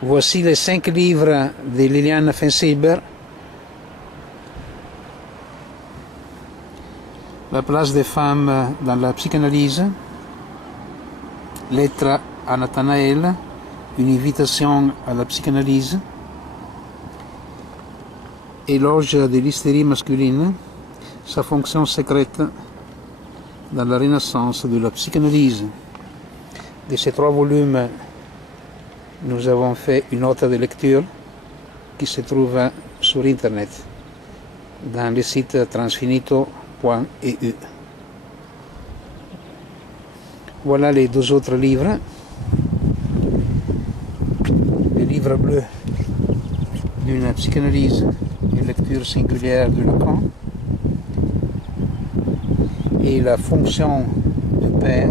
Voici les 5 livres de Liliane Feinsilber. La place des femmes dans la psychanalyse. Lettre à Nathanaël. Une invitation à la psychanalyse. Éloge de l'hystérie masculine. Sa fonction secrète dans la renaissance de la psychanalyse. De ces 3 volumes, nous avons fait une note de lecture qui se trouve sur Internet, dans le site transfinito.eu. Voilà les 2 autres livres. Le livre bleu d'une psychanalyse, une lecture singulière de Lacan, et la fonction du père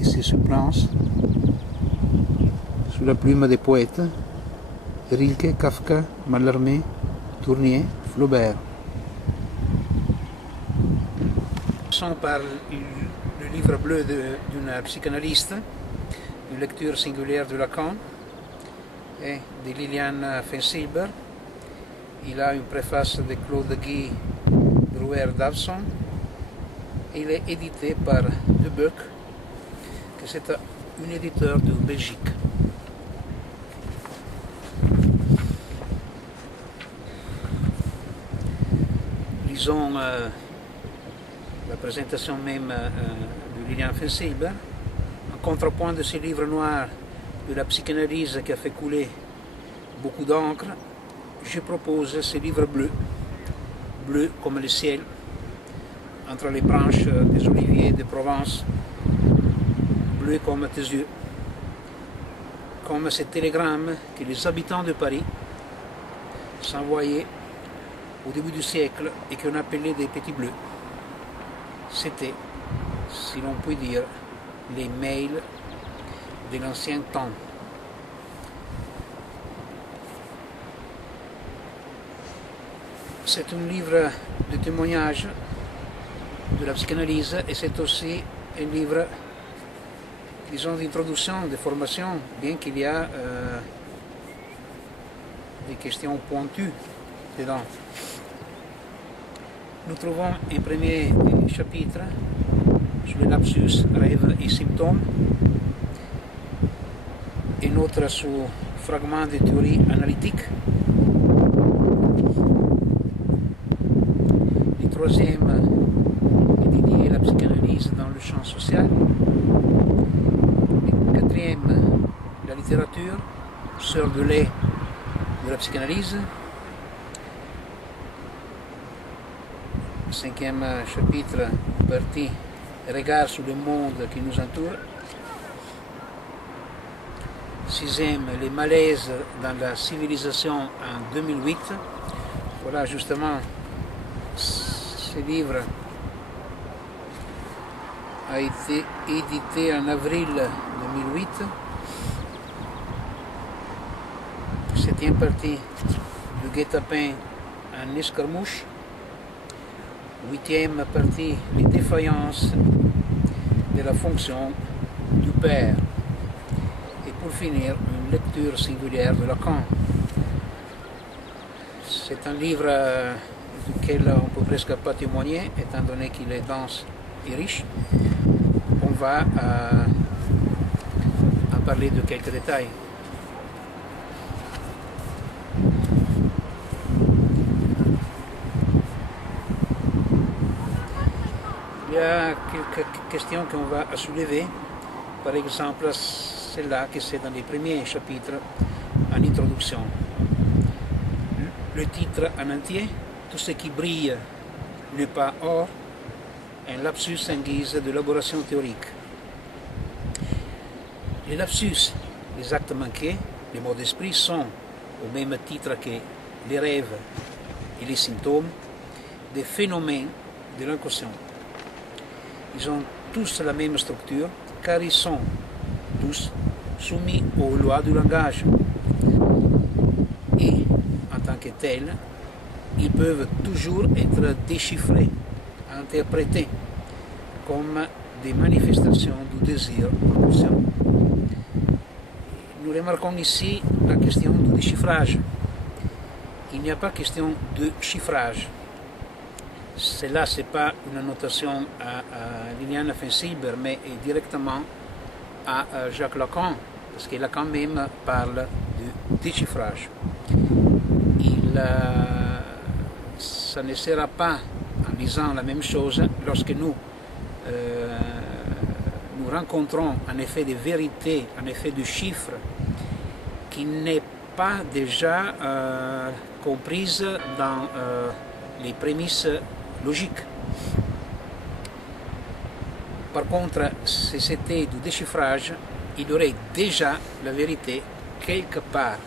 et ses suppléances sous la plume des poètes Rilke, Kafka, Mallarmé, Tournier, Flaubert. Commençons par le livre bleu d'une psychanalyste, une lecture singulière de Lacan et de Liliane Feinsilber. Il a une préface de Claude Guy Drouer-Davson. Il est édité par De Buc, que c'est un éditeur de Belgique. Lisons la présentation même de Liliane Feinsilber. En contrepoint de ce livre noir de la psychanalyse qui a fait couler beaucoup d'encre, je propose ce livre bleu, bleu comme le ciel, entre les branches des oliviers de Provence, bleu comme tes yeux, comme ce télégramme que les habitants de Paris s'envoyaient au début du siècle et qu'on appelait des petits bleus. C'était, si l'on peut dire, les mails de l'ancien temps. C'est un livre de témoignages de la psychanalyse et c'est aussi un livre, disons, d'introduction, de formation, bien qu'il y a des questions pointues dedans. Nous trouvons un premier chapitre sur le lapsus, rêve et symptômes, un autre sur fragments de théorie analytique, le troisième dédié à la psychanalyse dans le champ social, le quatrième, la littérature, sœur de lait de la psychanalyse, cinquième chapitre, partie regard sur le monde qui nous entoure. Sixième, les malaises dans la civilisation en 2008. Voilà justement ce livre a été édité en avril 2008. Septième partie, du guet-apens en escarmouche. Huitième partie, les défaillances de la fonction du père. Et pour finir, une lecture singulière de Lacan. C'est un livre duquel on ne peut presque pas témoigner, étant donné qu'il est dense et riche. On va en parler de quelques détails. Il y a quelques questions qu'on va soulever, par exemple celle-là qui c'est dans les premiers chapitres en introduction. Le titre en entier, tout ce qui brille n'est pas or, un lapsus en guise d'élaboration théorique. Les lapsus, les actes manqués, les mots d'esprit sont, au même titre que les rêves et les symptômes, des phénomènes de l'inconscient. Ils ont tous la même structure car ils sont tous soumis aux lois du langage. Et, en tant que tels, ils peuvent toujours être déchiffrés, interprétés comme des manifestations du désir inconscient. nous remarquons ici la question du déchiffrage. Il n'y a pas question de chiffrage. Cela, ce n'est pas une notation à Liliane Fensieber, mais directement à Jacques Lacan, parce que Lacan même parle du déchiffrage. Ça ne sera pas en lisant la même chose lorsque nous rencontrons un effet de vérité, un effet de chiffre qui n'est pas déjà comprise dans les prémices logiques. Par contre, si c'était du déchiffrage, il y aurait déjà la vérité quelque part.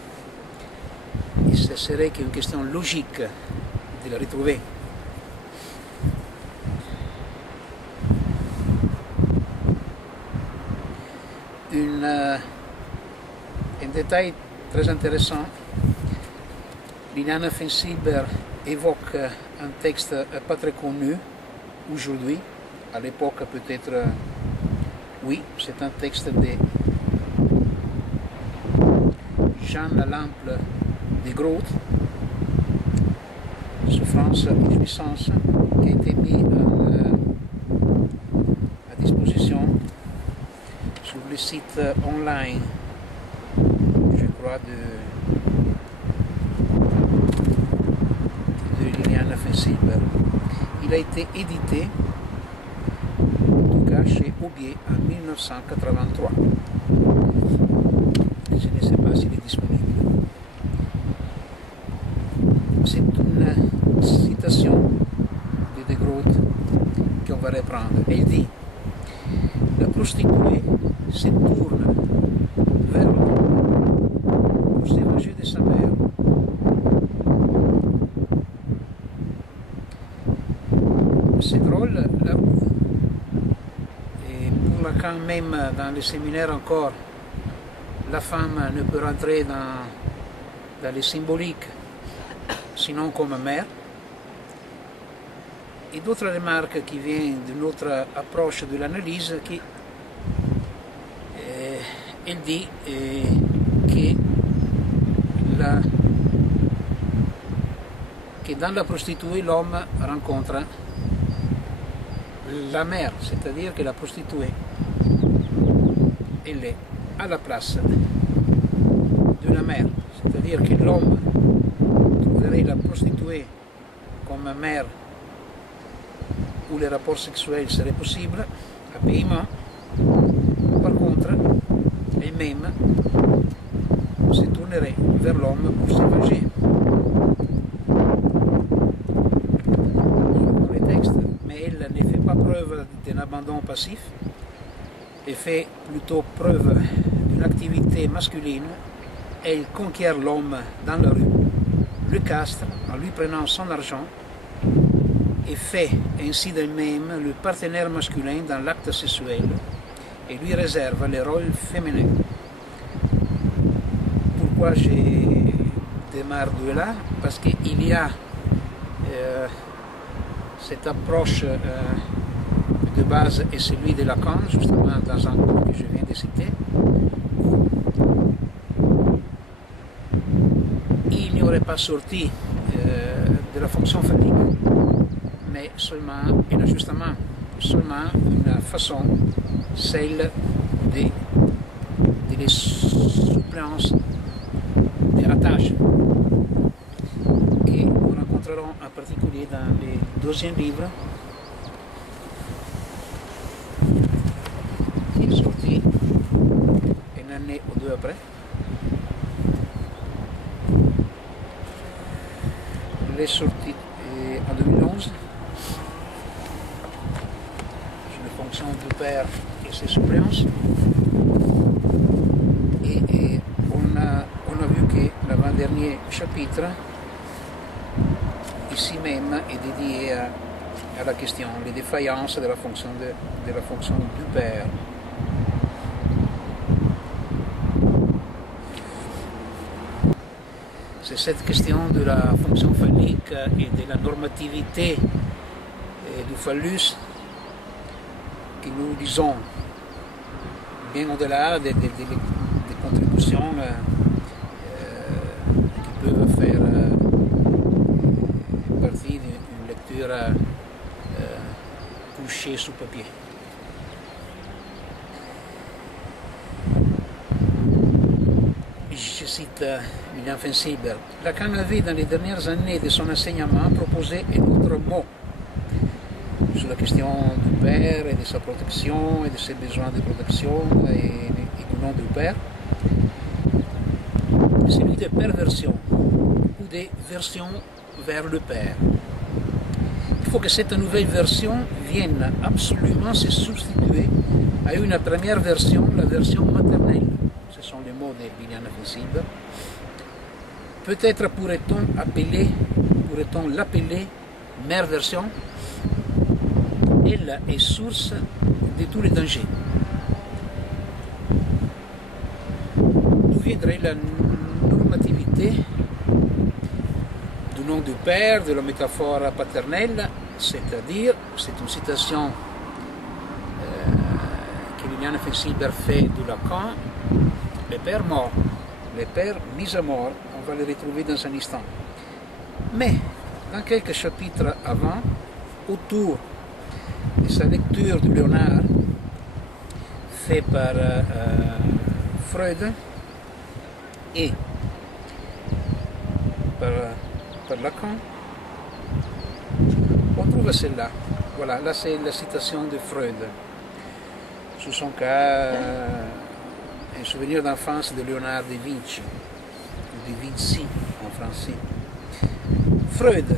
Et ce serait qu'une question logique de la retrouver. Un détail très intéressant, Liliane Fensieber évoque un texte pas très connu aujourd'hui, à l'époque peut-être oui, c'est un texte de Jean Lalample de Groot, Souffrance et jouissance, qui a été mis à disposition sur le site online, je crois, de Liliane Fensieber. Il a été édité, en tout cas chez Aubier, en 1983. Je ne sais pas s'il est disponible. C'est une citation de Groot qu'on va reprendre. Elle dit: la prostituée se tourne vers l'homme pour se venger de sa mère. C'est drôle là où, et pour Lacan même dans le séminaire encore, la femme ne peut rentrer dans les symboliques sinon comme mère. Et d'autres remarques qui viennent d'une autre approche de l'analyse qui elle dit que dans la prostituée l'homme rencontre la mère, c'est-à-dire que la prostituée elle est à la place de la mère, c'est-à-dire que l'homme trouverait la prostituée comme mère où les rapports sexuels seraient possibles à paiement. Par contre, elle-même se tournerait vers l'homme pour se venger. Dans les textes, mais elle ne fait pas preuve d'un abandon passif, elle fait plutôt preuve d'une activité masculine. Elle conquiert l'homme dans la rue, le castre en lui prenant son argent et fait ainsi d'elle-même le partenaire masculin dans l'acte sexuel et lui réserve les rôles féminins. Pourquoi je démarre de là? Parce qu'il y a cette approche de base et celui de Lacan, justement dans un cours que je viens de citer, où il n'y aurait pas sorti de la fonction phallique, mais seulement, et justement, seulement une façon, celle de les suppléances des ratages que nous rencontrerons en particulier dans le deuxième livre qui est sorti une année ou deux après. Il est sorti en 2011 sur les fonctions du père et ses suppléances. Et on a vu que l'avant-dernier chapitre, ici même, est dédié à la question, les défaillances de la fonction du père. C'est cette question de la fonction phallique et de la normativité du phallus que nous disons bien au-delà des contributions solutions qui peuvent faire partie d'une lecture couchée sous papier. Je cite William Fensieber. Lacan avait dans les dernières années de son enseignement proposé un autre mot sur la question du père et de sa protection et de ses besoins de protection et du nom du père, celui de perversion ou de version vers le père. Il faut que cette nouvelle version vienne absolument se substituer à une première version, la version maternelle. Ce sont les mots de William Fensieber. Peut-être pourrait-on l'appeler mère version. Elle est source de tous les dangers. D'où viendrait la normativité du nom du père, de la métaphore paternelle, c'est-à-dire, c'est une citation que William Fensieber fait de Lacan, les pères morts, les pères mis à mort, on va les retrouver dans un instant. Mais, dans quelques chapitres avant, autour de sa lecture de Léonard, fait par Freud et par Lacan, on trouve celle-là. Voilà, là c'est la citation de Freud. Sous son cas, un souvenir d'enfance de Léonard de Vinci, ou de Vinci en français. Freud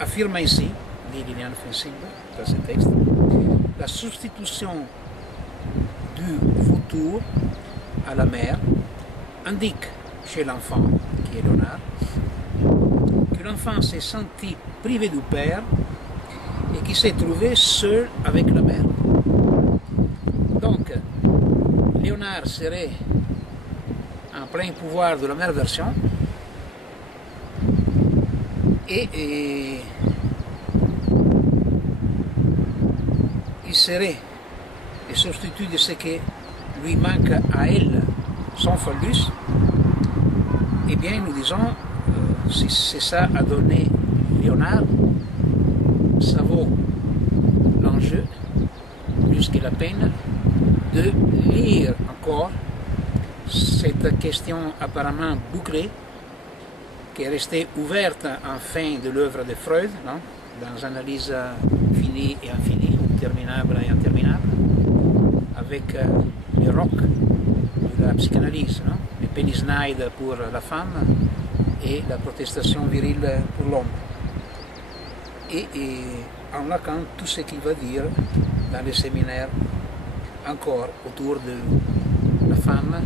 affirme ici, dit William Fensieber dans ce texte, la substitution du vautour à la mère indique chez l'enfant, qui est Léonard, que l'enfant s'est senti privé du père et qu'il s'est trouvé seul avec la mère. Donc, Léonard serait en plein pouvoir de la mère version et il serait le substitut de ce qui lui manque à elle, son phallus. Eh bien, nous disons, si c'est ça à donner Léonard, ça vaut l'enjeu, plus que la peine, de lire encore cette question apparemment bouclée, qui est restée ouverte en fin de l'œuvre de Freud, non? Dans Analyse finie et infinie, interminable et interminable, avec les rocs de la psychanalyse, non? Le pénisnaïde pour la femme et la protestation virile pour l'homme. Et en Lacan, tout ce qu'il va dire dans les séminaires, encore autour de la femme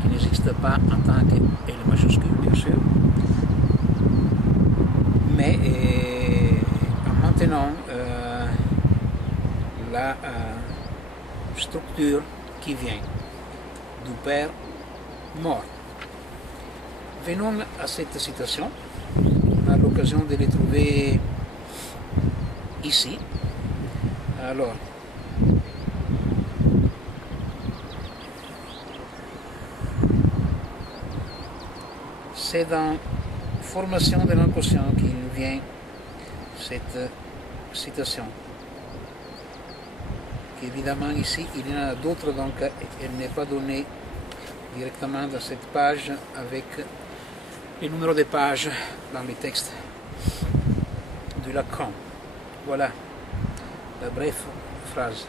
qui n'existe pas en tant qu'elle majuscule, bien sûr, mais en maintenant la structure qui vient du père mort. Venons à cette citation. On a l'occasion de les trouver ici. Alors, c'est dans Formation de l'inconscient qu'il vient cette citation. Évidemment, ici, il y en a d'autres, donc elle n'est pas donnée directement dans cette page avec les numéros de pages dans les textes de Lacan. Voilà la brève phrase.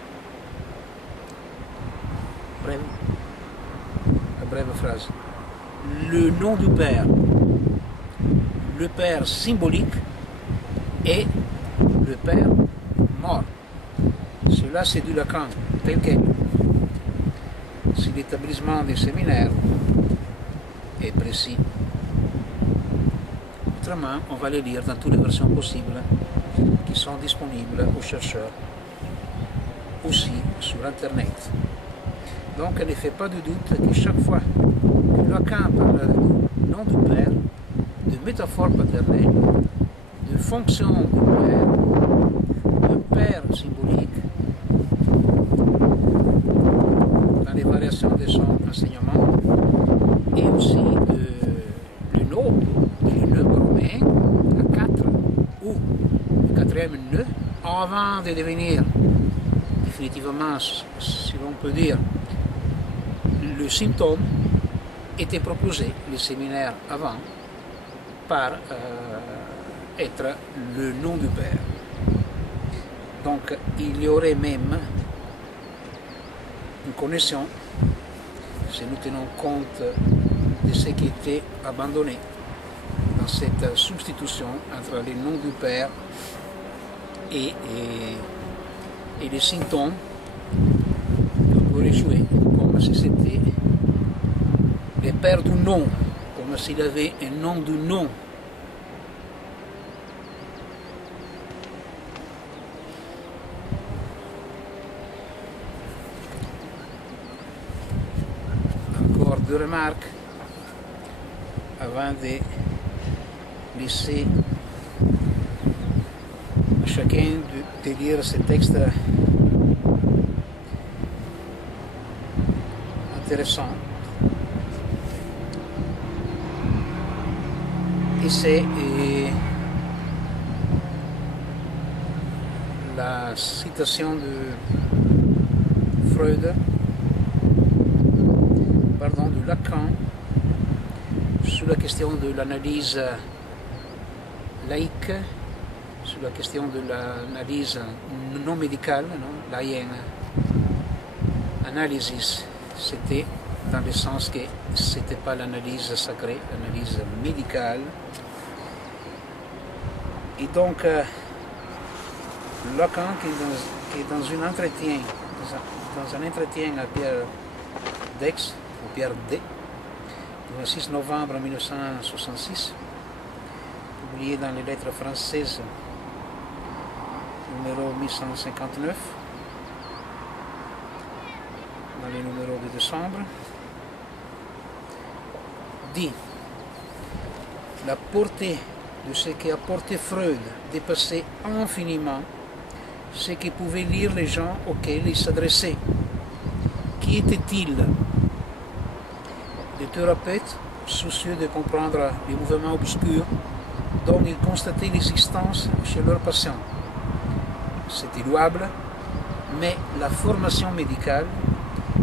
La brève phrase. Le nom du père, le père symbolique et le père mort. Cela c'est du Lacan, tel quel. Si l'établissement des séminaires est précis. Autrement, on va les lire dans toutes les versions possibles qui sont disponibles aux chercheurs, aussi sur Internet. Donc, ne fait pas de doute que chaque fois que Lacan parle du nom du père, de métaphore paternelle, de fonction du père, de père symbolique, dans les variation de son enseignement et aussi du nœud romain à 4 ou le quatrième nœud avant de devenir définitivement, si l'on peut dire, le symptôme était proposé, le séminaire avant, par être le nom du Père. Donc il y aurait même une connexion, si nous tenons compte de ce qui était abandonné dans cette substitution entre le nom du Père et les symptômes qu'on pourrait jouer comme si c'était le Père du nom, comme s'il avait un nom du nom. Encore deux remarques avant de laisser à chacun de lire ce texte intéressant. Et c'est la citation de Freud, de Lacan, sur la question de l'analyse laïque, sur la question de l'analyse non médicale, non, laïenne. Analysis, c'était dans le sens que ce n'était pas l'analyse sacrée, l'analyse médicale. Et donc, Lacan, qui est dans un entretien à Pierre Dex, ou Pierre D, le 6 novembre 1966, publié dans les lettres françaises, numéro 1159, dans les numéros de décembre, dit: la portée de ce qu'a porté Freud dépassait infiniment ce que pouvaient lire les gens auxquels il s'adressait. Qui était-il? Des thérapeutes soucieux de comprendre les mouvements obscurs dont ils constataient l'existence chez leurs patients. C'était louable, mais la formation médicale,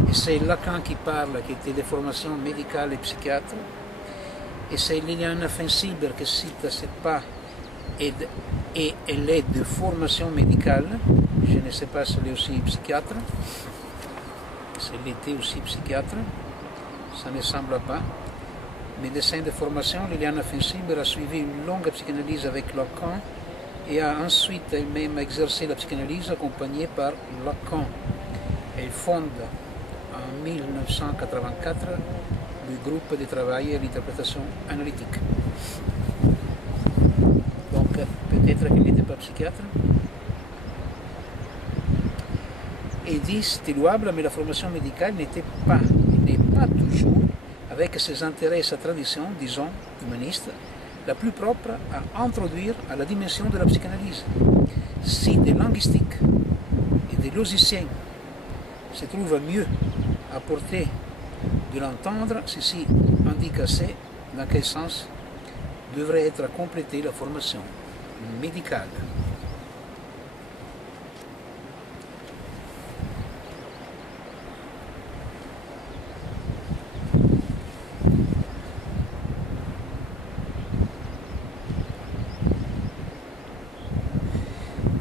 et c'est Lacan qui parle, qui était de formation médicale et psychiatre, et c'est Liliana Fensieber qui cite cette part, et elle est de formation médicale, je ne sais pas si elle est aussi psychiatre, si elle était aussi psychiatre, ça ne semble pas. Médecin de formation, Liliana Fensieber a suivi une longue psychanalyse avec Lacan et a ensuite elle-même exercé la psychanalyse accompagnée par Lacan. Elle fonde en 1984 le groupe de travail à l'interprétation analytique. Donc peut-être qu'il n'était pas psychiatre. Et dit c'était louable, mais la formation médicale n'est pas toujours, avec ses intérêts et sa tradition, disons, humaniste, la plus propre à introduire à la dimension de la psychanalyse. Si des linguistiques et des logiciens se trouvent mieux à portée de l'entendre, ceci indique assez dans quel sens devrait être complétée la formation médicale.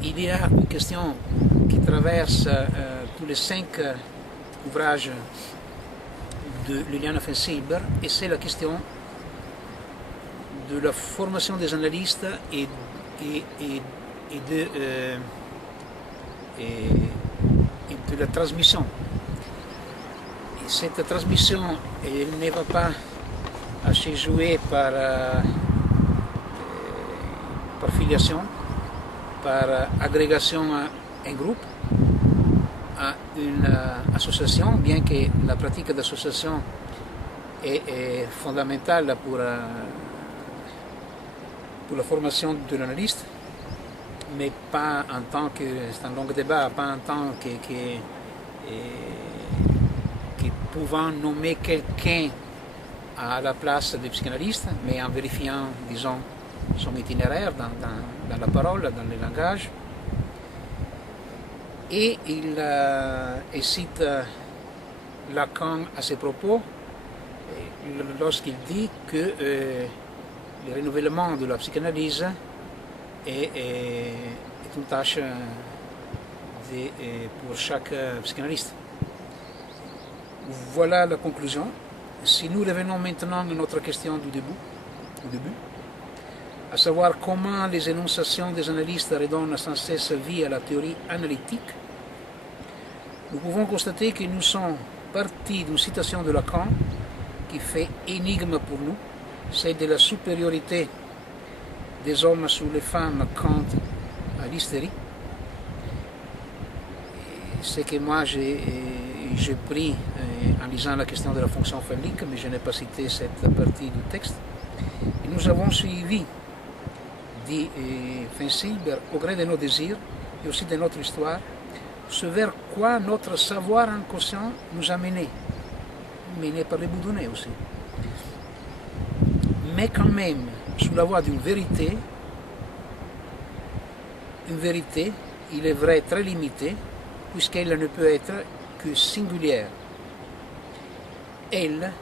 Il y a une question qui traverse tous les 5 ouvrages de Liliana Fensieber, et c'est la question de la formation des analystes et de la transmission. Et cette transmission, elle ne va pas se jouer par filiation, par agrégation à un groupe, à une association, bien que la pratique d'association est fondamentale pour la formation de l'analyste, mais pas en tant que, c'est un long débat, pas en tant que pouvant nommer quelqu'un à la place des psychanalystes, mais en vérifiant, disons, son itinéraire dans la parole, dans le langage. Et il cite Lacan à ses propos lorsqu'il dit que le renouvellement de la psychanalyse est une tâche pour chaque psychanalyste. Voilà la conclusion. Si nous revenons maintenant à notre question du début, à savoir comment les énonciations des analystes redonnent sans cesse vie à la théorie analytique, nous pouvons constater que nous sommes partis d'une citation de Lacan qui fait énigme pour nous, celle de la supériorité des hommes sur les femmes quant à l'hystérie. C'est que moi j'ai pris en lisant la question de la fonction phallique, mais je n'ai pas cité cette partie du texte. Et nous avons suivi, dit Fencilber, au gré de nos désirs et aussi de notre histoire, ce vers quoi notre savoir inconscient nous a menés par les Boudonnais aussi. Mais quand même, sous la voie d'une vérité, une vérité, il est vrai, très limitée, puisqu'elle ne peut être que singulière. Elle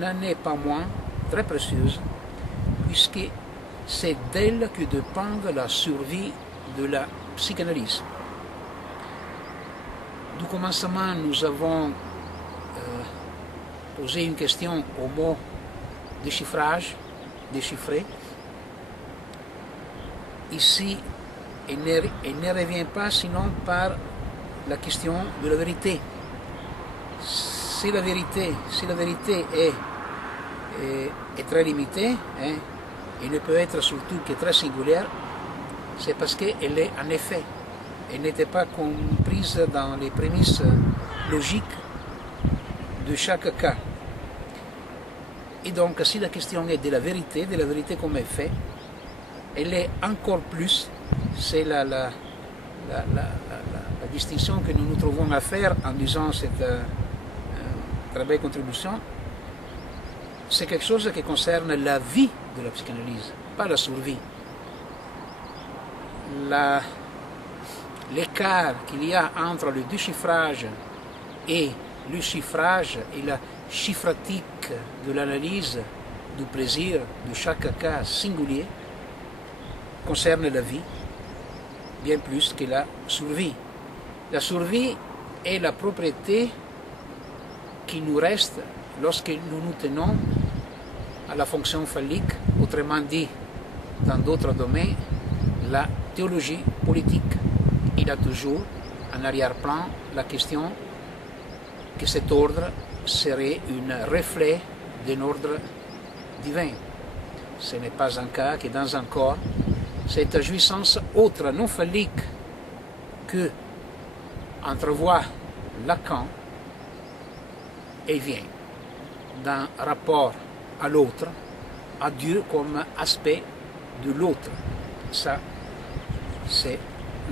n'en est pas moins très précieuse, puisque c'est d'elle que dépend la survie de la psychanalyse. Du commencement, nous avons posé une question au mot déchiffrage, déchiffrer. Ici, elle ne revient pas sinon par la question de la vérité. Si la vérité est très limitée, et ne peut être surtout que très singulière, c'est parce qu'elle est en effet, elle n'était pas comprise dans les prémices logiques de chaque cas. Et donc, si la question est de la vérité comme effet, elle est encore plus, c'est la distinction que nous nous trouvons à faire en disant cette très belle contribution, c'est quelque chose qui concerne la vie de la psychanalyse, pas la survie. L'écart qu'il y a entre le déchiffrage et le chiffrage et la chiffratique de l'analyse du plaisir de chaque cas singulier concerne la vie bien plus que la survie. La survie est la propriété qui nous reste lorsque nous nous tenons à la fonction phallique, autrement dit, dans d'autres domaines, la théologie politique. Il a toujours en arrière-plan la question que cet ordre serait un reflet d'un ordre divin. Ce n'est pas un cas que dans un corps, cette jouissance autre, non phallique, que entrevoit Lacan, et vient d'un rapport à l'autre, à Dieu comme aspect de l'autre. Ça, c'est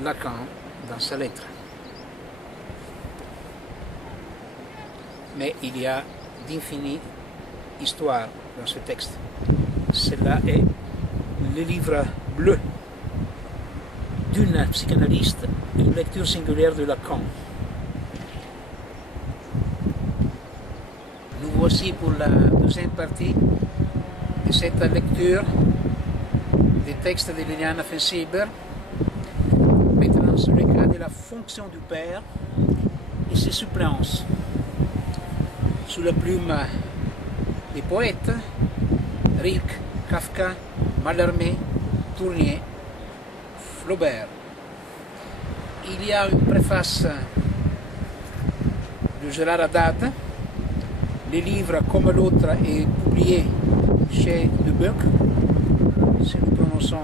Lacan dans sa lettre. Mais il y a d'infinies histoires dans ce texte. Cela est le livre bleu d'une psychanalyste, une lecture singulière de Lacan. Nous voici pour la deuxième partie de cette lecture des textes de Liliana Fencilber. Maintenant, sur le cas de la fonction du père et ses suppléances. Sous la plume des poètes, Rilke, Kafka, Mallarmé, Tournier, Flaubert. Il y a une préface de Gérard Haddad. Le livre, comme l'autre, est publié chez De Buck, si nous prononçons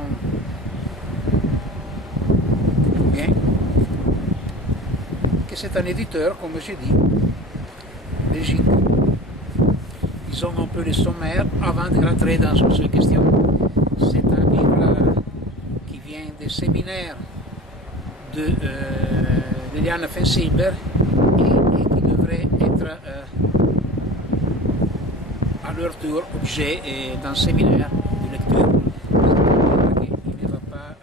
bien, que c'est un éditeur, comme j'ai dit, Belgique. Ils ont un peu le sommaire avant de rentrer dans ces questions. C'est un livre qui vient des séminaires de Liliana Fencilber et qui devrait être être à leur tour objet d'un séminaire de lecture. Il ne va pas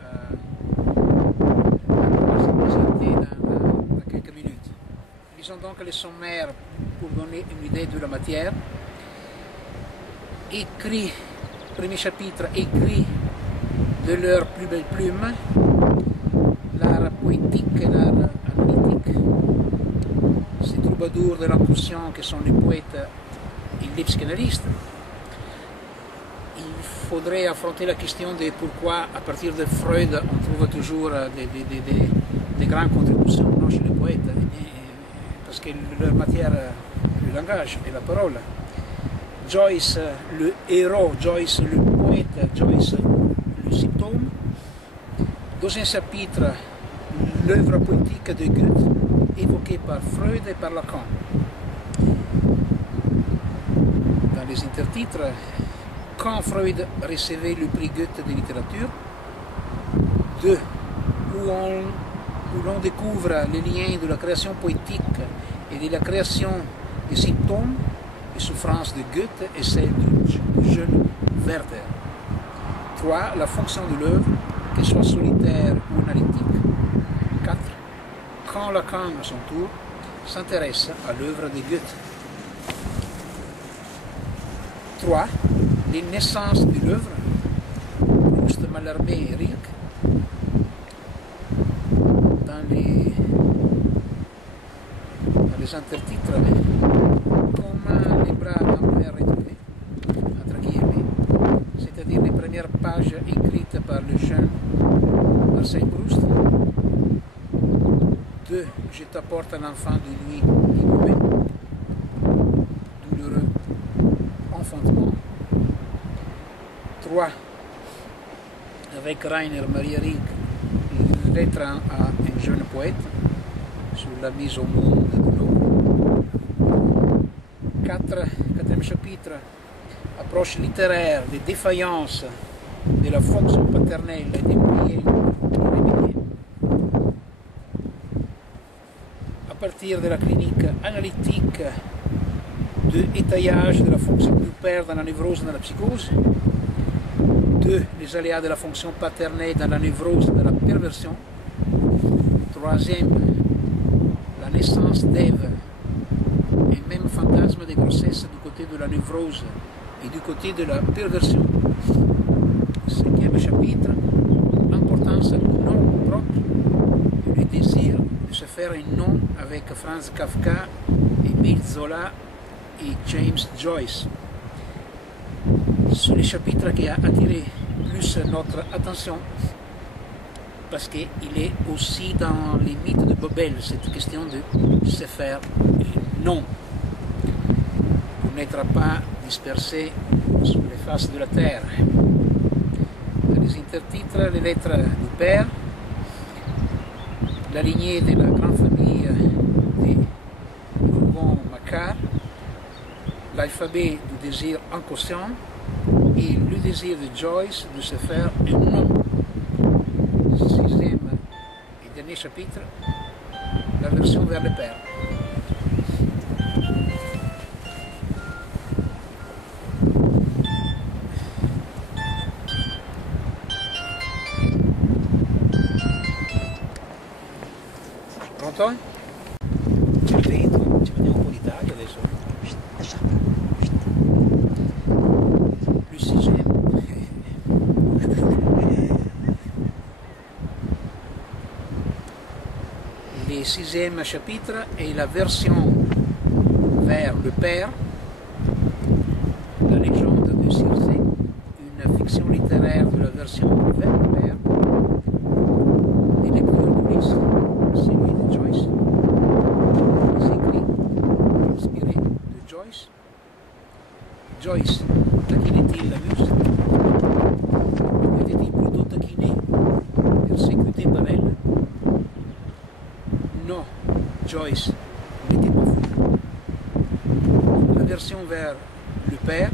pouvoir se présenter dans quelques minutes. Lisons donc les sommaires pour donner une idée de la matière. Écrit, premier chapitre, écrit de leur plus belle plume, l'art poétique et l'art analytique, ces troubadours de l'inconscient que sont les poètes et les psychanalystes. Il faudrait affronter la question de pourquoi, à partir de Freud, on trouve toujours des grandes contributions chez les poètes, parce que leur matière, le langage et la parole. Joyce, le héros, Joyce, le poète, Joyce, le symptôme. Deuxième chapitre, l'œuvre poétique de Goethe, évoquée par Freud et par Lacan. Dans les intertitres, quand Freud recevait le prix Goethe de littérature. 2. Où l'on découvre les liens de la création poétique et de la création des symptômes et souffrances de Goethe et celle du jeune Werther. 3. La fonction de l'œuvre, qu'elle soit solitaire ou analytique. 4. Quand Lacan, à son tour, s'intéresse à l'œuvre de Goethe. 3. Les naissances de l'œuvre, Proust, Mallarmé et Rilke. Dans les intertitres, comme les bras d'un père étouffé, entre guillemets, c'est-à-dire les premières pages écrites par le jeune Marcel Proust. 2. Je t'apporte un enfant de nuit inhumé, douloureux, enfantement. 3. Avec Rainer Maria Rilke, lettre à un jeune poète sur la mise au monde de l'eau. 4e chapitre, approche littéraire des défaillances de la fonction paternelle et des moyens de remédier. À partir de la clinique analytique de étayage de la fonction du père dans la névrose et dans la psychose. 2. Les aléas de la fonction paternelle dans la névrose et dans la perversion. 3e, la naissance d'Ève et même fantasme des grossesses du côté de la névrose et du côté de la perversion. 5e chapitre, l'importance du nom propre et le désir de se faire un nom avec Franz Kafka, Émile Zola et James Joyce. C'est le chapitre qui a attiré plus notre attention parce qu'il est aussi dans les mythes de Bobel, cette question de se faire un nom pour n'être pas dispersé sur les faces de la terre. Dans les intertitres, les lettres du père, la lignée de la grande famille des Bourbon-Macquart, l'alphabet du désir inconscient et le désir de Joyce de se faire un nom. 6e et dernier chapitre, la version vers le père. Pronto? C'è il vento, ci vediamo un po' d'Italia adesso. Le 6e chapitre est la version vers le père, la légende de Circé, une fiction littéraire de la version vers le père, des lectures d'Ulysse, celui de Joyce, les écrits inspirés de Joyce. Joyce, taquinait-il la muse? Était-il plutôt taquiné, persécuté par elle? Non, Joyce n'était pas fou. La version vers le père,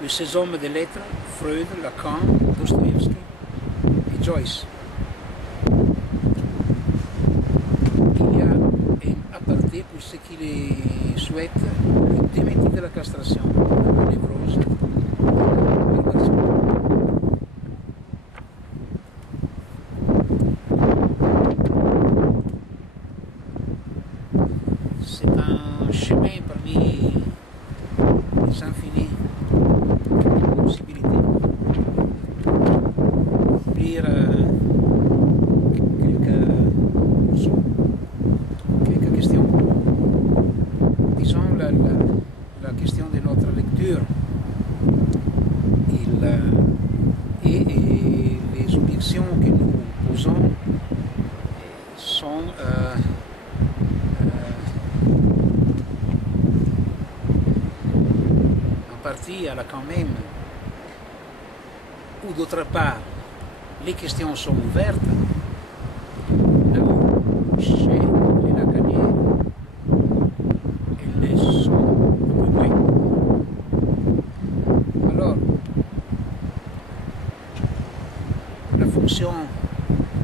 le 16 hommes de lettres, Freud, Lacan, Dostoïevski et Joyce. Il y a est aparté pour ceux qui souhaitent le démentir de la castration, la névrose, c'est un chemin parmi les infinies possibilités. Lire quelques questions. Disons la question de notre lecture et les objections que nous posons sont en partie à la quand même, ou d'autre part, les questions sont ouvertes, là où chez les lacaniens, elles sont un peu moins. Alors, la fonction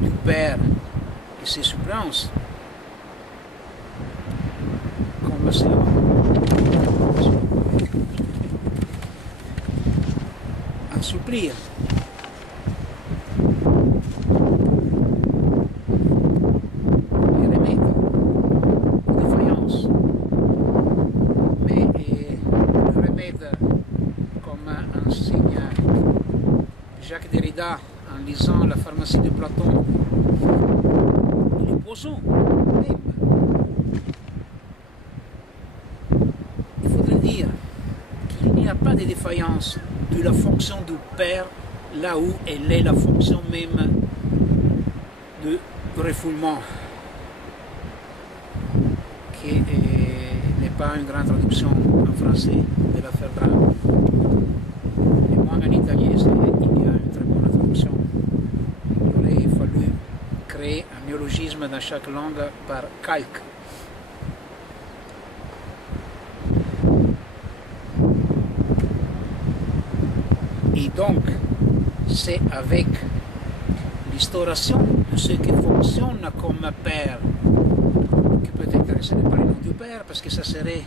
du Père et ses suppléances, comme c'est un souplir. Comme enseigne Jacques Derrida en lisant la pharmacie de Platon, nous les posons même. Il faudrait dire qu'il n'y a pas de défaillance de la fonction du Père là où elle est la fonction même de refoulement, qui n'est pas une grande traduction en français de l'affaire Drame. Et moi en italien, il y a une très bonne traduction. Il aurait fallu créer un néologisme dans chaque langue par calque. Et donc, c'est avec l'instauration de ce qui fonctionne comme Père, que peut-être ce n'est pas le nom du Père, parce que ça serait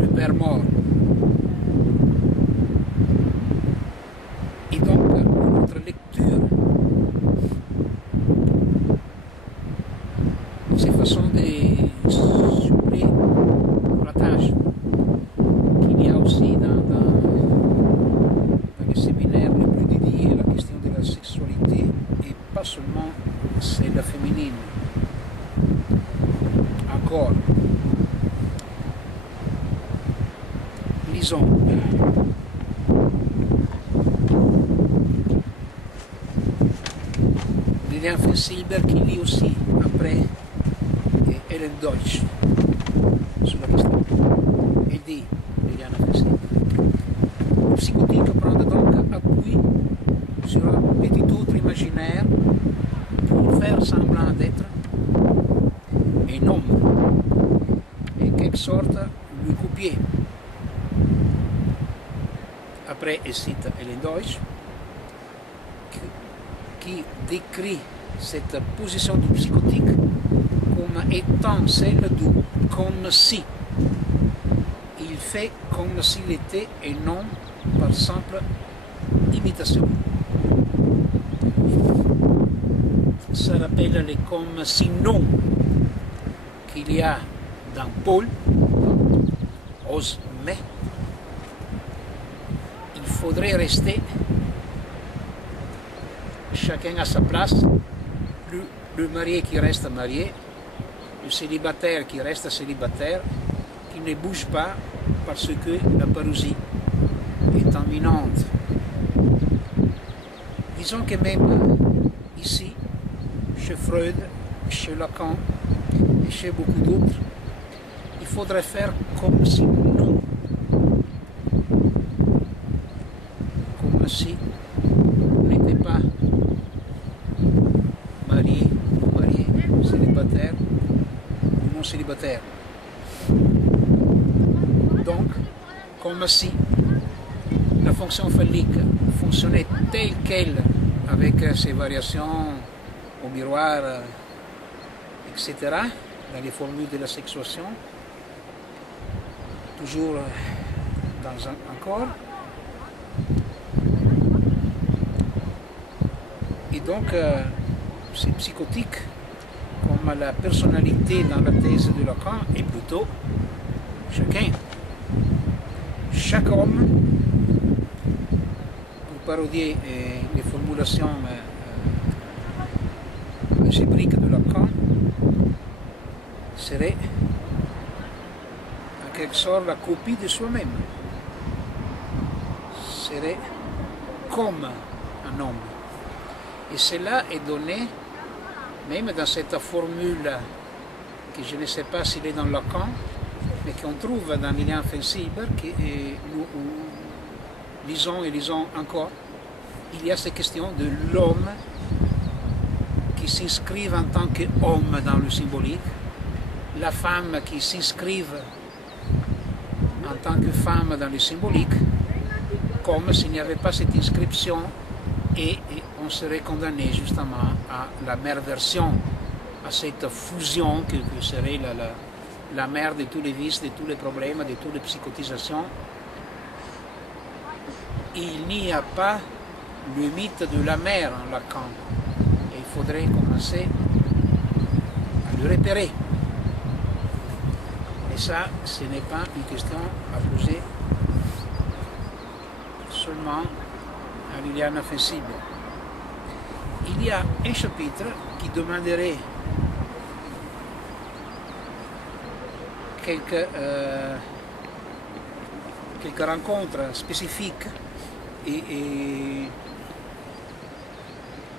le Père mort. Et donc, notre lecture, ces façons de suppléer la tâche qu'il y a aussi dans les séminaires les plus dédiés à la question de la sexualité, et pas seulement celle féminine. Encore, lisons. Lilian Fensilber qui lit aussi après Ellen Deutsch sur la question. Elle dit, Lilian Fensilber, le psychotique prend donc appui sur un petit autre imaginaire pour faire semblant d'être un homme, et en quelque sorte lui copier. Après, elle cite Ellen Deutsch, qui décrit cette position du psychotique comme étant celle du comme si. Il fait comme s'il était un homme par simple imitation. Ça rappelle les comme si non qu'il y a dans Paul, ose mais. Il faudrait rester chacun à sa place, le marié qui reste marié, le célibataire qui reste célibataire, qui ne bouge pas parce que la parousie est imminente. Disons que même ici, chez Freud, chez Lacan et chez beaucoup d'autres, il faudrait faire comme si non. Comme si on n'était pas marié ou marié, célibataire ou non célibataire. Donc, comme si la fonction phallique fonctionnait telle qu'elle, avec ses variations au miroir, etc. dans les formules de la sexuation, toujours dans un corps. Et donc, c'est psychotique, comme la personnalité dans la thèse de Lacan est plutôt chacun. Chaque homme, pour parodier les formulations algébriques de Lacan, serait en quelque sorte la copie de soi-même, serait comme un homme. Et cela est donné même dans cette formule que je ne sais pas s'il est dans Lacan, mais qu'on trouve dans Lilian Fensieber, que nous lisons et lisons encore. Il y a cette question de l'homme qui s'inscrive en tant qu'homme dans le symbolique, la femme qui s'inscrive en tant que femme dans le symbolique, comme s'il n'y avait pas cette inscription et on serait condamné justement à la merversion, à cette fusion que serait la mère de tous les vices, de tous les problèmes, de toutes les psychotisations. Il n'y a pas le mythe de la mère en Lacan. Et il faudrait commencer à le repérer. Et ça, ce n'est pas une question à poser seulement à Lilian Fensieber. Il y a un chapitre qui demanderait quelques rencontres spécifiques et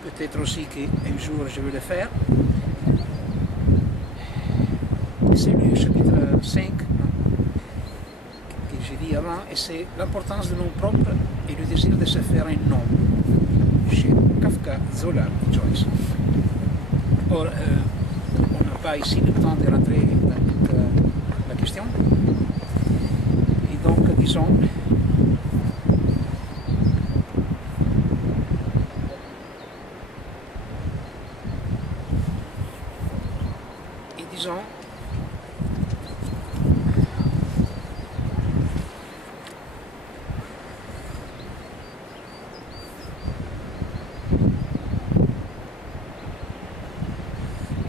peut-être aussi qu'un jour je vais le faire. C'est le chapitre 5 que j'ai dit avant, et c'est l'importance du nom propre et le désir de se faire un nom, chez Kafka, Zola et Joyce. Or, on n'a pas ici le temps de rentrer dans toute la question. Et donc, disons,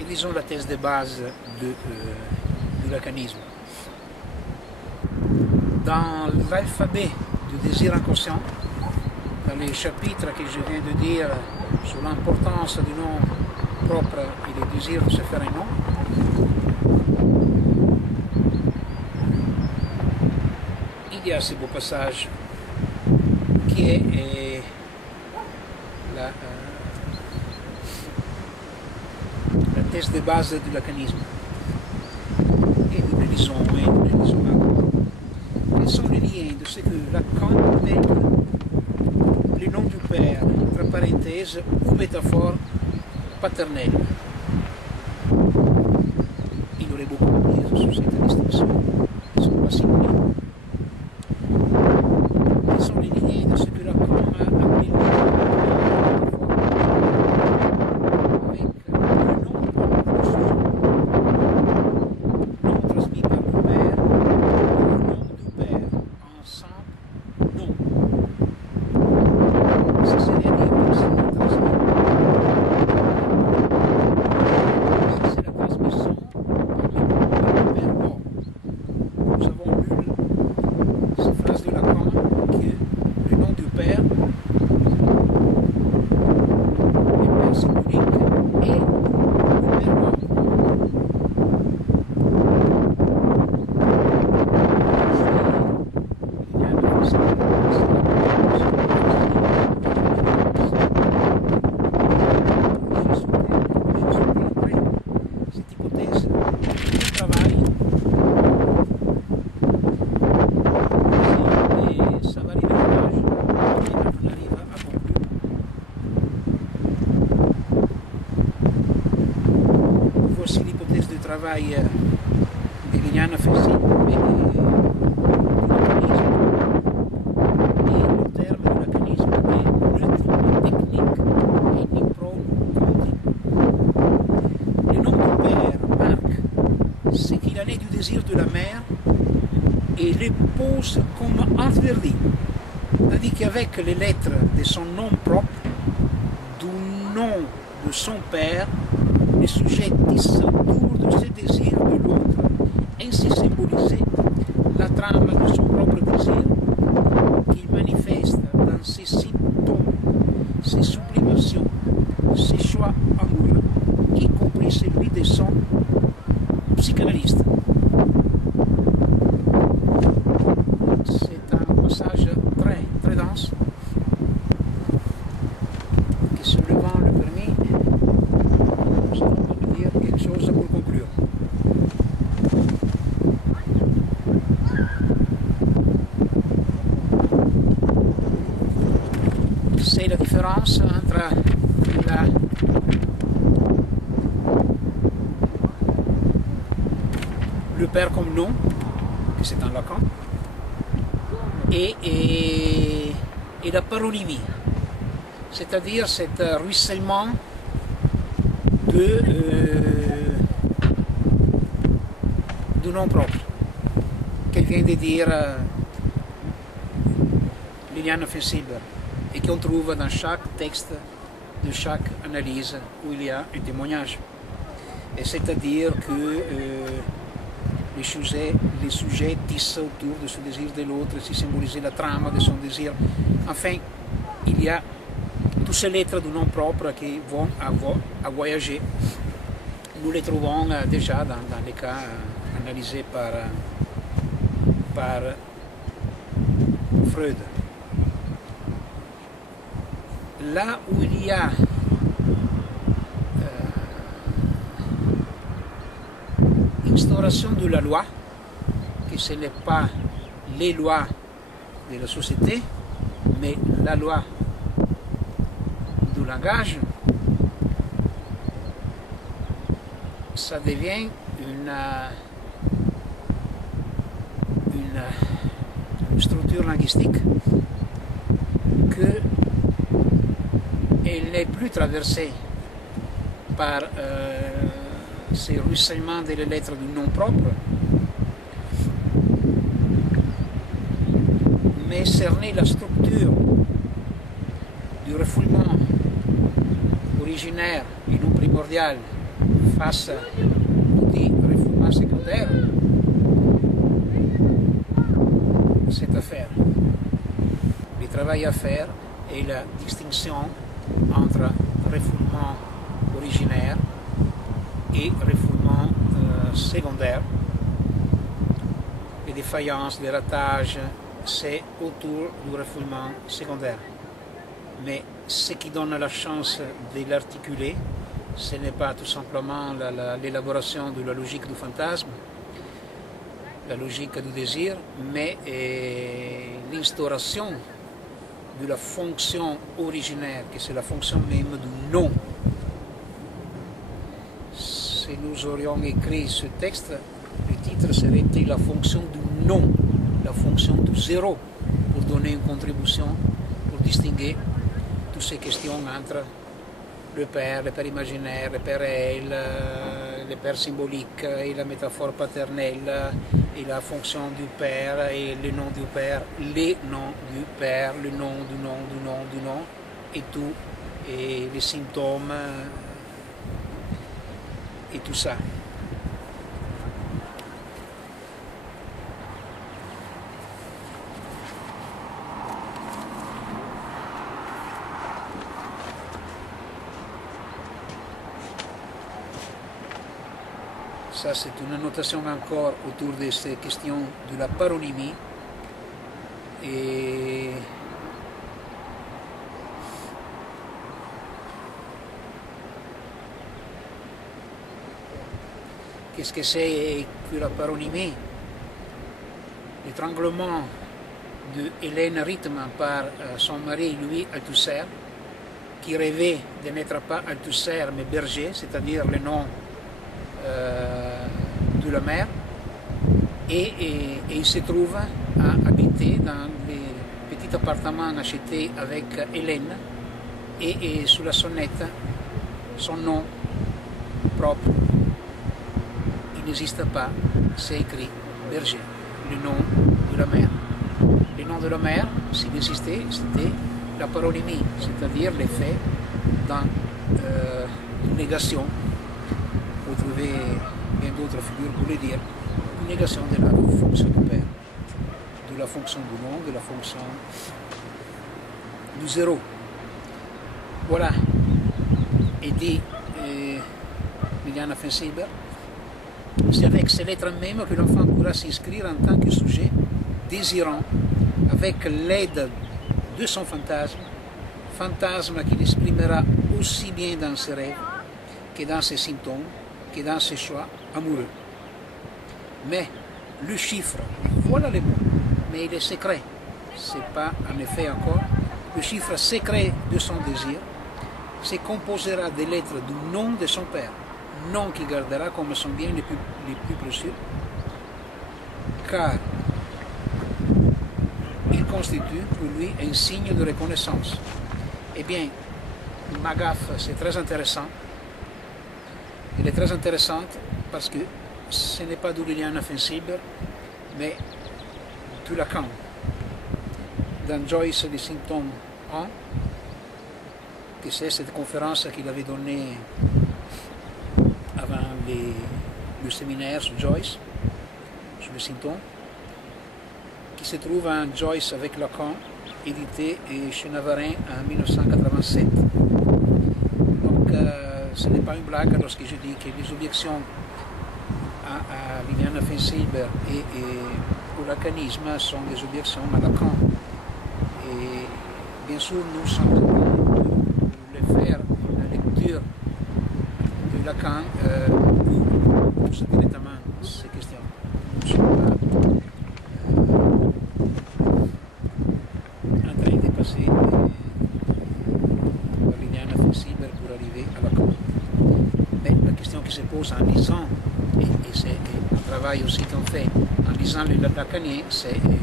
disons la thèse de base du lacanisme. Dans l'alphabet du désir inconscient, dans les chapitres que je viens de dire sur l'importance du nom propre et le désir de se faire un nom, il y a ce beau passage qui est la thèse de base du lacanisme. Et nous le lisons, encore. Quels sont les liens de ce que Lacan appelle le nom du père, entre parenthèses, ou métaphore paternelle? Il aurait beaucoup à dire sur cette distinction. Ils sont pas synonymes. Quels sont les liens de ce que Lacan a appelé travail de Lilian Fensieber et le terme de lacanisme est technique et ni pro conti. Le nom du père et les pose comme interdit. C'est-à-dire qu'avec les lettres de son nom propre, du nom de son père, le sujet disent autour de ses désirs de l'autre, ainsi symboliser la trame de son propre désir, qu'il manifeste dans ses symptômes, ses sublimations, ses choix amoureux, y compris celui de son psychanalyste. C'est un passage très dense qui, se levant le permis, je vais dire quelque chose pour conclure. C'est la différence entre le père comme nom, que c'est un Lacan, et la paronymie, c'est-à-dire cet ruissellement du nom propre, qu'elle vient de dire Liliane Feinsilber, et qu'on trouve dans chaque texte de chaque analyse où il y a un témoignage. Et c'est-à-dire que les sujets disent autour de ce désir de l'autre, si symboliser la trame de son désir. Enfin, il y a toutes ces lettres du nom propre qui vont à voyager. Nous les trouvons déjà dans les cas analysés par Freud. Là où il y a instauration de la loi, que ce n'est pas les lois de la société, mais la loi du langage, ça devient une structure linguistique elle n'est plus traversée par ces ruissellements des lettres du nom propre, mais cerner la structure du refoulement originaire et non primordial face au dit refoulement secondaire, c'est à faire. Le travail à faire est la distinction entre refoulement originaire et refoulement secondaire. Les défaillances, les ratages, c'est autour du refoulement secondaire. Mais ce qui donne la chance de l'articuler, ce n'est pas tout simplement l'élaboration de la logique du fantasme, la logique du désir, mais l'instauration de la fonction originaire, que c'est la fonction même du nom. Si nous aurions écrit ce texte, le titre serait la fonction du nom, la fonction du zéro, pour donner une contribution, pour distinguer toutes ces questions entre le père imaginaire, le père réel, le père symbolique et la métaphore paternelle, et la fonction du père et le nom du père, les noms du père, le nom du nom du nom du nom, et tout, et les symptômes, et tout ça. Ça, c'est une notation encore autour de ces questions de la paronymie. Et qu'est-ce que c'est que la paronymie? L'étranglement de Hélène Rythme par son mari Louis Althusser, qui rêvait de n'être pas Althusser mais Berger, c'est-à-dire le nom de la mère, et il se trouve à habiter dans les petits appartements achetés avec Hélène, et sous la sonnette, son nom propre, il n'existe pas, c'est écrit Berger, le nom de la mer. Le nom de la mer, s'il existait, c'était la paronymie, c'est-à-dire l'effet dans une négation. Vous trouvez bien d'autres figures pour le dire, une négation de la fonction du père, de la fonction du nom, de la fonction du zéro. Voilà, et dit Liliana Fensieber, c'est avec ces lettres même que l'enfant pourra s'inscrire en tant que sujet désirant, avec l'aide de son fantasme qu'il exprimera aussi bien dans ses rêves que dans ses symptômes, que dans ses choix amoureux. Mais le chiffre, voilà le mot, mais il est secret, c'est pas en effet encore, le chiffre secret de son désir se composera des lettres du nom de son père, nom qu'il gardera comme son bien le plus précieux, car il constitue pour lui un signe de reconnaissance. Eh bien, ma gaffe, c'est très intéressant. Elle est très intéressante parce que ce n'est pas de Liliana Fensieber, mais de Lacan. Dans Joyce, les symptômes 1, que c'est cette conférence qu'il avait donnée avant le séminaire sur Joyce, sur les symptômes, qui se trouve en Joyce avec Lacan, édité chez Navarin en 1987. Donc, ce n'est pas une blague lorsque je dis que les objections à Liliana Fensieber et au lacanisme sont des objections à Lacan. Et bien sûr, nous sommes de faire une lecture de Lacan pour directement ces questions. Nous sommes en train de passer par Liliana Fensieber pour arriver à Lacan. Mais la question qui se pose en lisant, et c'est un travail aussi qu'on fait en lisant le lacanien, c'est de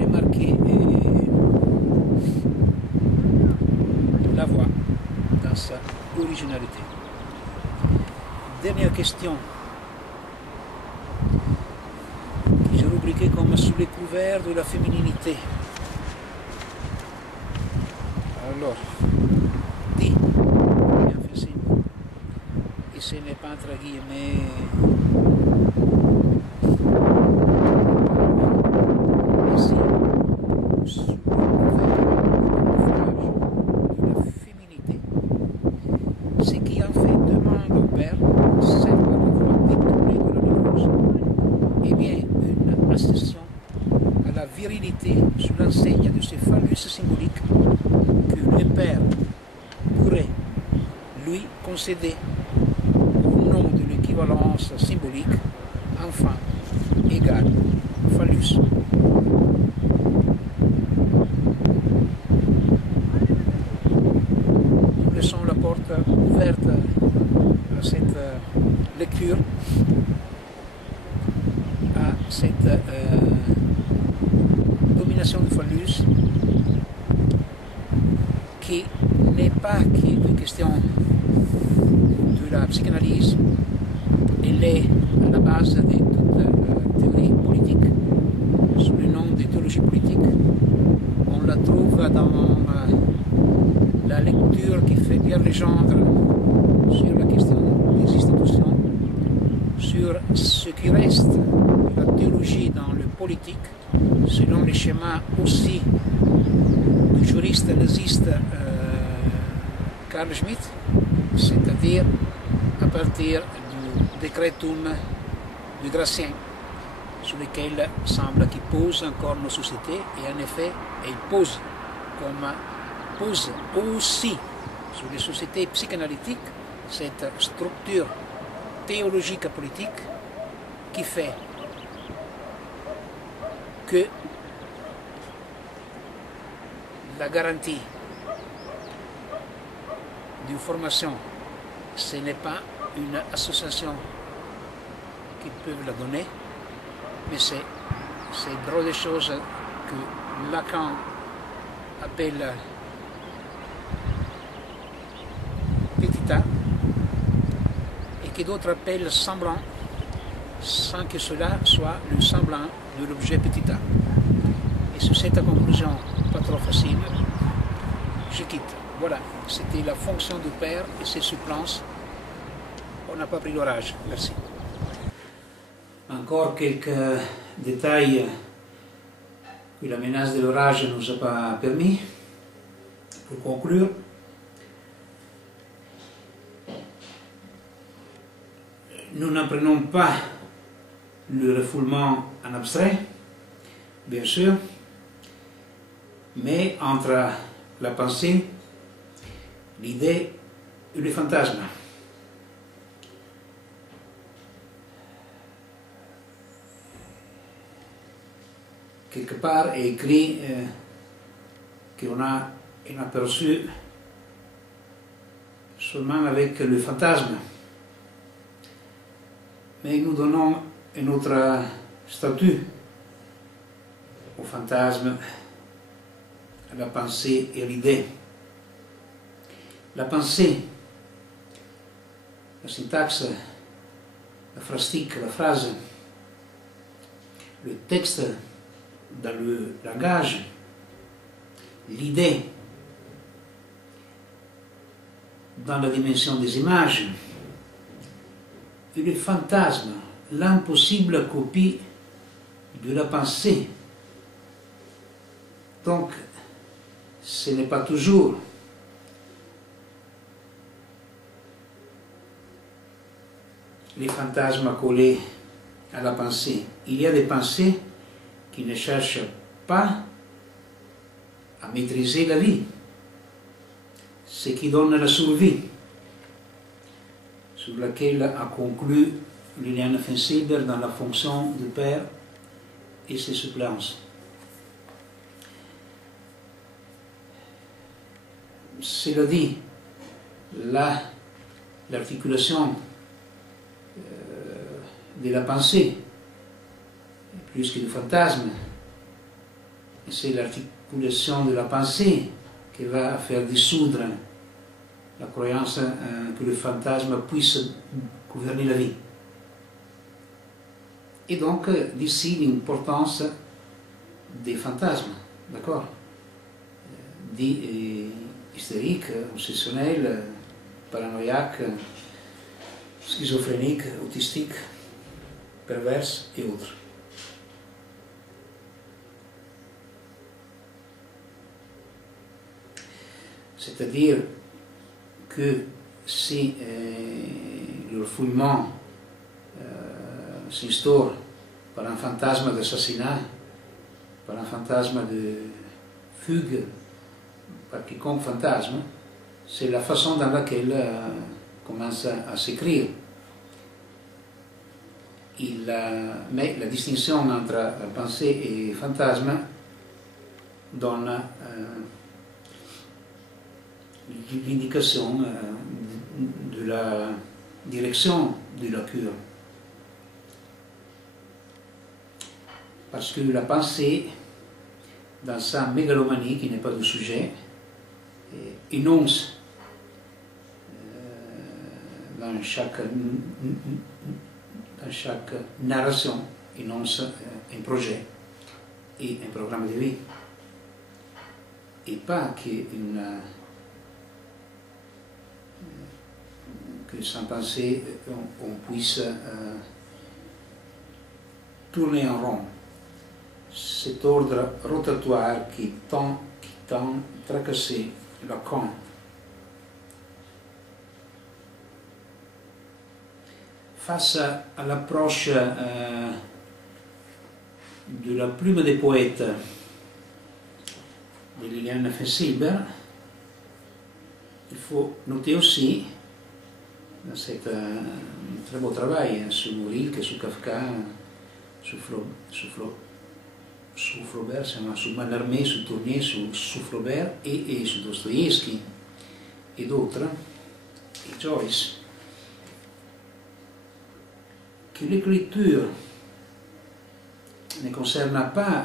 remarquer la voix dans sa originalité. Dernière question que j'ai rubriquée comme sous les couverts de la fémininité. Alors, dit, bien facile, et ce n'est pas entre guillemets ici, sous le couvert de la féminité, ce qui en fait demande au père, c'est par la voie détournée de la névrose, et bien une accession à la virilité sous l'enseigne de ce phallus symbolique que le père pourrait lui concéder au nom de l'équivalence symbolique enfant égal phallus. Nous laissons la porte ouverte à cette lecture, à cette domination du phallus qui n'est pas qu'une question de la psychanalyse, elle est à la base de toute théorie politique, sous le nom de théologie politique. On la trouve dans la lecture qui fait Pierre Legendre sur la question des institutions, sur ce qui reste de la théologie dans le politique, selon les schémas aussi du juriste naziste Carl Schmitt, c'est-à-dire à partir du Decretum du Gratien, sur lequel semble qu'il pose encore nos sociétés, et en effet, il pose aussi sur les sociétés psychanalytiques cette structure théologique et politique qui fait que la garantie d'une formation, ce n'est pas une association qui peut la donner, mais c'est drôle de choses que Lacan appelle petit a et que d'autres appellent semblant, sans que cela soit le semblant de l'objet petit a. Et sur cette conclusion pas trop facile, je quitte. Voilà, c'était la fonction du père et ses suppléances. On n'a pas pris l'orage. Merci. Encore quelques détails que la menace de l'orage ne nous a pas permis. Pour conclure, nous n'apprenons pas le refoulement en abstrait, bien sûr, mais entre la pensée, l'idée et le fantasme. Quelque part est écrit qu'on a un aperçu seulement avec le fantasme. Mais nous donnons un autre statut au fantasme, à la pensée et à l'idée. La pensée, la syntaxe, la phrastique, la phrase, le texte dans le langage, l'idée dans la dimension des images, et le fantasme, l'impossible copie de la pensée. Donc, ce n'est pas toujours les fantasmes collés à la pensée. Il y a des pensées qui ne cherchent pas à maîtriser la vie, ce qui donne la survie, sur laquelle a conclu Liliane Fensieber dans la fonction du père et ses suppléances. Cela dit, l'articulation de la pensée, plus que du fantasme, c'est l'articulation de la pensée qui va faire dissoudre la croyance que le fantasme puisse gouverner la vie. Et donc, d'ici l'importance des fantasmes, d'accord, dits hystériques, obsessionnels, paranoïaques, schizophréniques, autistiques, perverses et autres. C'est-à-dire que si le refoulement s'instaure par un fantasme d'assassinat, par un fantasme de fugue, par quiconque fantasme, c'est la façon dans laquelle commence à s'écrire. Mais la distinction entre pensée et fantasme donne l'indication de la direction de la cure. Parce que la pensée, dans sa mégalomanie, qui n'est pas du sujet, énonce dans chaque narration, énonce un projet et un programme de vie. Et pas que sans penser on puisse tourner en rond. Cet ordre rotatoire qui tend tracasser Lacan. Face à l'approche de la plume des poètes de Liliane Fensieber, il faut noter aussi dans cet très beau travail sur Rilke, sur Kafka, sur Flaubert, sur Mallarmé, sur Tournier, sur Flaubert et sur Dostoïevski et d'autres, et Joyce, que l'écriture ne concerne pas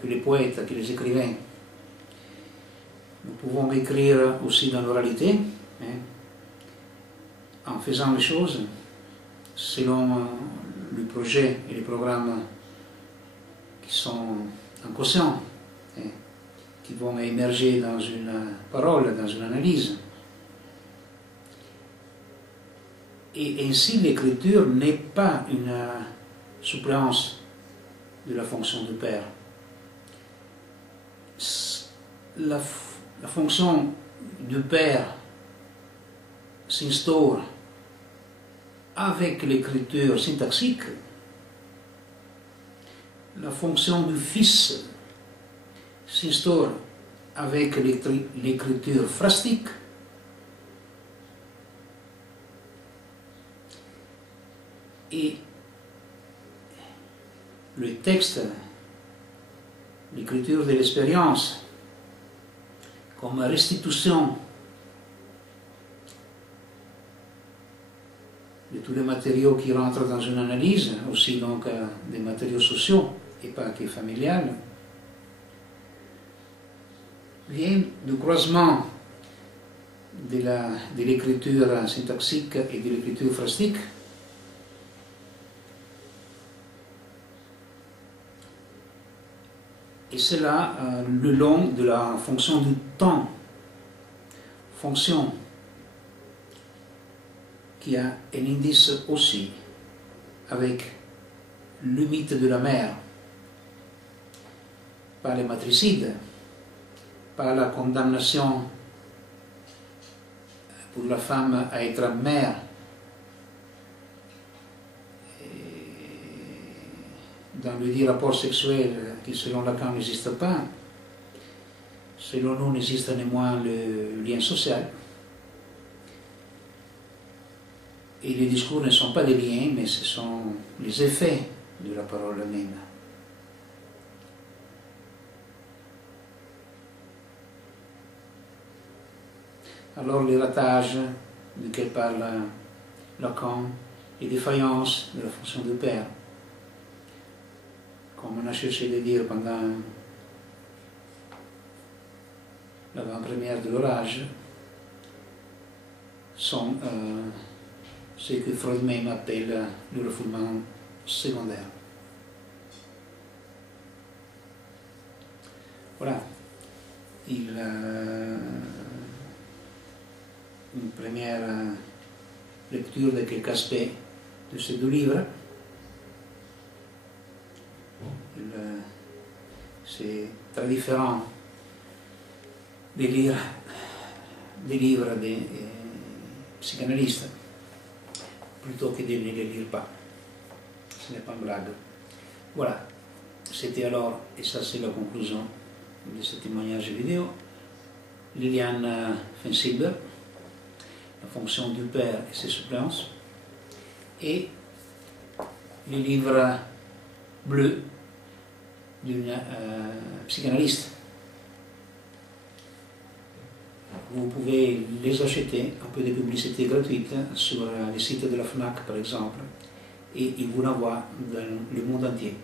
que les poètes, que les écrivains. Nous pouvons écrire aussi dans l'oralité, en faisant les choses selon le projet et le programme qui sont inconscients, hein, qui vont émerger dans une parole, dans une analyse. Et ainsi, l'écriture n'est pas une suppléance de la fonction du Père. La fonction du Père s'instaure avec l'écriture syntaxique. La fonction du Fils s'instaure avec l'écriture phrastique. Et le texte, l'écriture de l'expérience, comme restitution de tous les matériaux qui rentrent dans une analyse, aussi donc des matériaux sociaux et pas que familiales, vient du croisement de l'écriture syntaxique et de l'écriture phrastique. Et cela le long de la fonction du temps, fonction qui a un indice aussi avec le mythe de la mère, par les matricides, par la condamnation pour la femme à être mère, dans le dit rapport sexuel qui selon Lacan n'existe pas, selon nous n'existe néanmoins le lien social. Et les discours ne sont pas des liens, mais ce sont les effets de la parole même. Alors les ratages duquel parle Lacan, les défaillances de la fonction du Père, comme on a cherché de dire pendant l'avant-première de l'orage, sont ce que Freud même appelle le refoulement secondaire. Voilà. Une première lecture de quelques aspects de ces deux livres. C'est très différent de lire des livres des psychanalystes plutôt que de ne les lire pas. Ce n'est pas une blague. Voilà. C'était alors, et ça c'est la conclusion de ce témoignage vidéo, Liliane Fensilber, la fonction du Père et ses suppléances, et le livre bleu d'une psychanalyste. Vous pouvez les acheter, un peu de publicité gratuite, sur les sites de la FNAC par exemple, et ils vous l'envoient dans le monde entier.